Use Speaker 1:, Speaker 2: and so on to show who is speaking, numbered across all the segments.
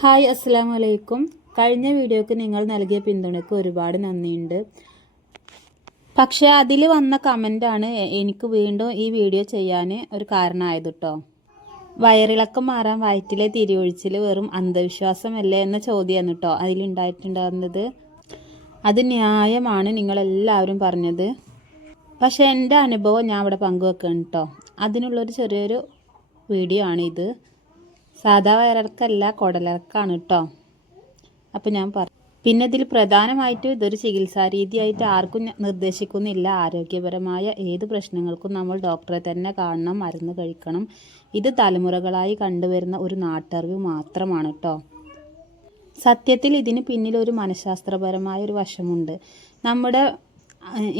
Speaker 1: Hi അസ്സാം വലൈക്കും കഴിഞ്ഞ വീഡിയോക്ക് നിങ്ങൾ നൽകിയ പിന്തുണയ്ക്ക് ഒരുപാട് നന്ദിയുണ്ട്. പക്ഷേ അതിൽ വന്ന കമന്റാണ് എനിക്ക് വീണ്ടും ഈ വീഡിയോ ചെയ്യാൻ ഒരു കാരണമായത് കേട്ടോ വയറിളക്കം മാറാൻ വയറ്റിലെ തിരിയൊഴിച്ചിൽ വെറും അന്ധവിശ്വാസമല്ലേ എന്ന ചോദ്യമാണ് കേട്ടോ അതിലുണ്ടായിട്ടുണ്ടാകുന്നത് അത് ന്യായമാണ് നിങ്ങളെല്ലാവരും പറഞ്ഞത്. പക്ഷേ എന്റെ അനുഭവം ഞാൻ ഇവിടെ പങ്കുവെക്കണം കേട്ടോ അതിനുള്ളൊരു ചെറിയൊരു വീഡിയോ ആണ് ഇത് സാധാ വയറിളക്കല്ല കുടലിറക്കാണ് കേട്ടോ അപ്പം ഞാൻ പറ പിന്നെ ഇതിൽ പ്രധാനമായിട്ടും ഇതൊരു ചികിത്സാ രീതിയായിട്ട് ആർക്കും നിർദ്ദേശിക്കുന്നില്ല. ആരോഗ്യപരമായ ഏത് പ്രശ്നങ്ങൾക്കും നമ്മൾ ഡോക്ടറെ തന്നെ കാണണം മരുന്ന് കഴിക്കണം. ഇത് തലമുറകളായി കണ്ടുവരുന്ന ഒരു നാട്ടറിവ് മാത്രമാണ് കേട്ടോ സത്യത്തിൽ ഇതിന് പിന്നിൽ ഒരു മനഃശാസ്ത്രപരമായ ഒരു വശമുണ്ട്. നമ്മുടെ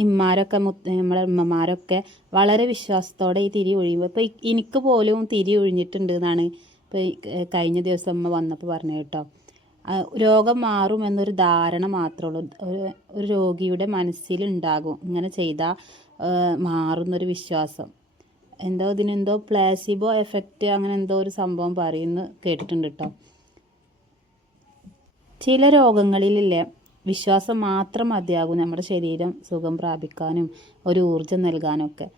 Speaker 1: ഇമ്മാരൊക്കെ മുത്ത് നമ്മളെ ഉമ്മമാരൊക്കെ വളരെ വിശ്വാസത്തോടെ ഈ തിരി ഒഴിയുമ്പോൾ ഇപ്പോൾ എനിക്ക് പോലും തിരി ഒഴിഞ്ഞിട്ടുണ്ട് എന്നാണ് ഇപ്പോൾ കഴിഞ്ഞ ദിവസം അമ്മ വന്നപ്പോൾ പറഞ്ഞു കേട്ടോ. രോഗം മാറും എന്നൊരു ധാരണ മാത്രമേ ഉള്ളൂ ഒരു ഒരു രോഗിയുടെ മനസ്സിലുണ്ടാകും ഇങ്ങനെ ചെയ്താൽ മാറുന്നൊരു വിശ്വാസം. എന്തോ ഇതിനെന്തോ പ്ലാസിബോ എഫക്റ്റ് അങ്ങനെ എന്തോ ഒരു സംഭവം പറയുന്നു കേട്ടിട്ടുണ്ട് കേട്ടോ. ചില രോഗങ്ങളിലില്ലേ വിശ്വാസം മാത്രം മതിയാകും നമ്മുടെ ശരീരം സുഖം പ്രാപിക്കാനും ഒരു ഊർജം നൽകാനും ഒക്കെ.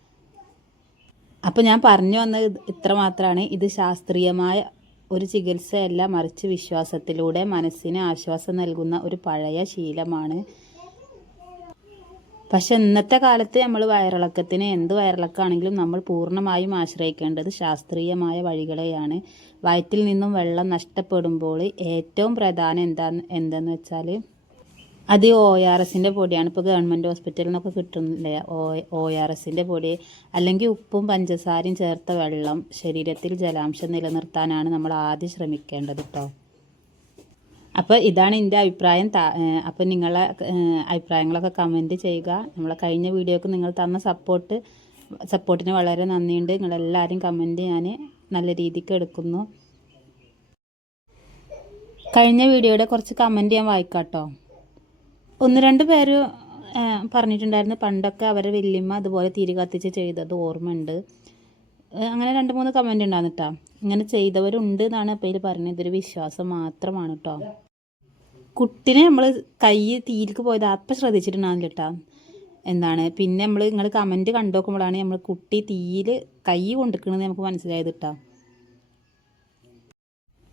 Speaker 1: അപ്പോൾ ഞാൻ പറഞ്ഞു വന്നത് ഇത് ഇത്ര മാത്രമാണ് ഇത് ശാസ്ത്രീയമായ ഒരു ചികിത്സയല്ല മറിച്ച് വിശ്വാസത്തിലൂടെ മനസ്സിന് ആശ്വാസം നൽകുന്ന ഒരു പഴയ ശീലമാണ്. പക്ഷെ ഇന്നത്തെ കാലത്ത് നമ്മൾ വയറിളക്കത്തിന് എന്ത് വയറിളക്കാണെങ്കിലും നമ്മൾ പൂർണമായും ആശ്രയിക്കേണ്ടത് ശാസ്ത്രീയമായ വഴികളെയാണ്. വയറ്റിൽ നിന്നും വെള്ളം നഷ്ടപ്പെടുമ്പോൾ ഏറ്റവും പ്രധാനം എന്താ എന്തെന്ന് വെച്ചാൽ അത് ഒ ആർ എസിന്റെ പൊടിയാണ്. ഇപ്പോൾ ഗവൺമെന്റ് ഹോസ്പിറ്റലിൽ നിന്നൊക്കെ കിട്ടുന്നില്ലേ ഒ ആർ എസിന്റെ പൊടി. അല്ലെങ്കിൽ ഉപ്പും പഞ്ചസാരയും ചേർത്ത വെള്ളം ശരീരത്തിൽ ജലാംശം നിലനിർത്താനാണ് നമ്മൾ ആദ്യം ശ്രമിക്കേണ്ടത് കേട്ടോ അപ്പോൾ ഇതാണ് എന്റെ അഭിപ്രായം. അപ്പോൾ നിങ്ങളെ അഭിപ്രായങ്ങളൊക്കെ കമന്റ് ചെയ്യുക. നമ്മളെ കഴിഞ്ഞ വീഡിയോക്ക് നിങ്ങൾ തന്ന സപ്പോർട്ട് സപ്പോർട്ടിന് വളരെ നന്ദിയുണ്ട്. നിങ്ങളെല്ലാവരും കമന്റ് ഞാൻ നല്ല രീതിക്ക് എടുക്കുന്നു. കഴിഞ്ഞ വീഡിയോയുടെ കുറച്ച് കമന്റ് ഞാൻ വായിക്കാം കേട്ടോ ഒന്ന് രണ്ട് പേര് പറഞ്ഞിട്ടുണ്ടായിരുന്നു. പണ്ടൊക്കെ അവരെ വല്യമ്മ അതുപോലെ തിരി കത്തിച്ച് ചെയ്തത് ഓർമ്മയുണ്ട്. അങ്ങനെ രണ്ട് മൂന്ന് കമന്റ് ഉണ്ടായിരുന്നു ഇങ്ങനെ ചെയ്തവരുണ്ട് എന്നാണ് അപ്പോൾ ഇതിൽ പറഞ്ഞത് ഇതൊരു വിശ്വാസം മാത്രമാണ് കേട്ടോ കുട്ടിനെ നമ്മൾ കൈ തീരിക്ക് പോയത് അപ്പം ശ്രദ്ധിച്ചിട്ടുണ്ടാകുന്നില്ല കേട്ടോ എന്താണ്? പിന്നെ നമ്മൾ നിങ്ങൾ കമന്റ് കണ്ടു നോക്കുമ്പോഴാണ് നമ്മൾ കുട്ടി തീയിൽ കൈ കൊണ്ടിരിക്കണമെന്ന് നമുക്ക് മനസ്സിലായത് കേട്ടോ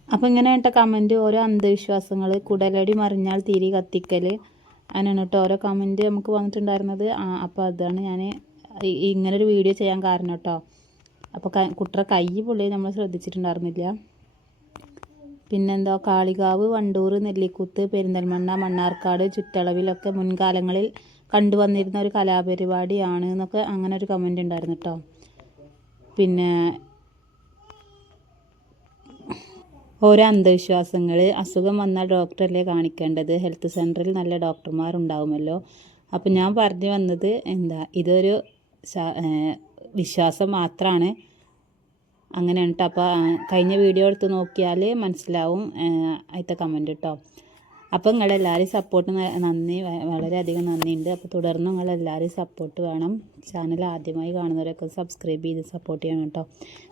Speaker 1: അപ്പോൾ ഇങ്ങനെ കേട്ടോ കമന്റ് ഓരോ അന്ധവിശ്വാസങ്ങൾ കുടലടി മറിഞ്ഞാൽ തിരി കത്തിക്കൽ അങ്ങനെയാണ് കേട്ടോ. ഓരോ കമന്റ് നമുക്ക് വന്നിട്ടുണ്ടായിരുന്നത്. ആ അപ്പോൾ അതാണ് ഞാൻ ഇങ്ങനൊരു വീഡിയോ ചെയ്യാൻ കാരണം കേട്ടോ. അപ്പോൾ കുട്ടറെ കൈ പുള്ളി നമ്മൾ ശ്രദ്ധിച്ചിട്ടുണ്ടായിരുന്നില്ല. പിന്നെന്തോ കാളികാവ് വണ്ടൂർ നെല്ലിക്കുത്ത് പെരിന്തൽമണ്ണ മണ്ണാർക്കാട് ചുറ്റളവിലൊക്കെ മുൻകാലങ്ങളിൽ കണ്ടുവന്നിരുന്ന ഒരു കലാപരിപാടിയാണ് എന്നൊക്കെ അങ്ങനെ ഒരു കമന്റ് ഉണ്ടായിരുന്നു കേട്ടോ. പിന്നെ ഓരോ അന്ധവിശ്വാസങ്ങൾ അസുഖം വന്നാൽ ഡോക്ടറല്ലേ കാണിക്കേണ്ടത്. ഹെൽത്ത് സെന്ററിൽ നല്ല ഡോക്ടർമാരുണ്ടാവുമല്ലോ. അപ്പം ഞാൻ പറഞ്ഞു വന്നത് എന്താ ഇതൊരു വിശ്വാസം മാത്രമാണ് അങ്ങനെയാണ് കേട്ടോ അപ്പോൾ കഴിഞ്ഞ വീഡിയോ എടുത്ത് നോക്കിയാൽ മനസ്സിലാവും അതിന്റെ കമന്റ് കേട്ടോ അപ്പോൾ നിങ്ങളെല്ലാവരും സപ്പോർട്ട് നന്ദി വളരെയധികം നന്ദിയുണ്ട്. അപ്പോൾ തുടർന്ന് നിങ്ങളെല്ലാവരും സപ്പോർട്ട് വേണം. ചാനൽ ആദ്യമായി കാണുന്നവരൊക്കെ സബ്സ്ക്രൈബ് ചെയ്ത് സപ്പോർട്ട് ചെയ്യണം കേട്ടോ.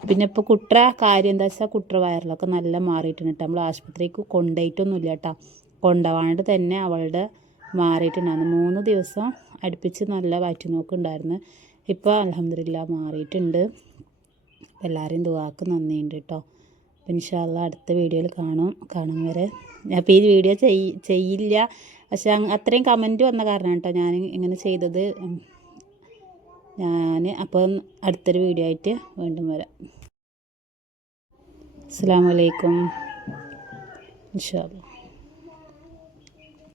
Speaker 1: പിന്നെ ഇപ്പോൾ കുട്ര കാര്യം എന്താ വെച്ചാൽ കുട്ര വയറിലൊക്കെ നല്ല മാറിയിട്ടുണ്ട് കേട്ടോ. നമ്മൾ ആശുപത്രിക്ക് കൊണ്ടുപോയിട്ടൊന്നുമില്ല കേട്ടോ. കൊണ്ടുപോകാണ്ട് തന്നെ അവളുടെ മാറിയിട്ടുണ്ടായിരുന്നു മൂന്ന് ദിവസം അടുപ്പിച്ച് നല്ല വയറ്റുനോക്കുണ്ടായിരുന്നു ഇപ്പോൾ അലഹമില്ല മാറിയിട്ടുണ്ട്. എല്ലാവരെയും ദുവാക്ക് നന്ദിയുണ്ട് കേട്ടോ. അപ്പോൾ ഇൻഷാല്ല അടുത്ത വീഡിയോയിൽ കാണും കാണും വരെ. അപ്പം ഈ വീഡിയോ ചെയ് ചെയ്യില്ല. പക്ഷെ അത്രയും കമന്റ് വന്ന കാരണം കേട്ടോ ഞാൻ ഇങ്ങനെ ചെയ്തത്. ഞാൻ അപ്പം അടുത്തൊരു വീഡിയോ ആയിട്ട് വീണ്ടും വരാം. അസ്സാം വലൈക്കും ഇൻഷാല്ല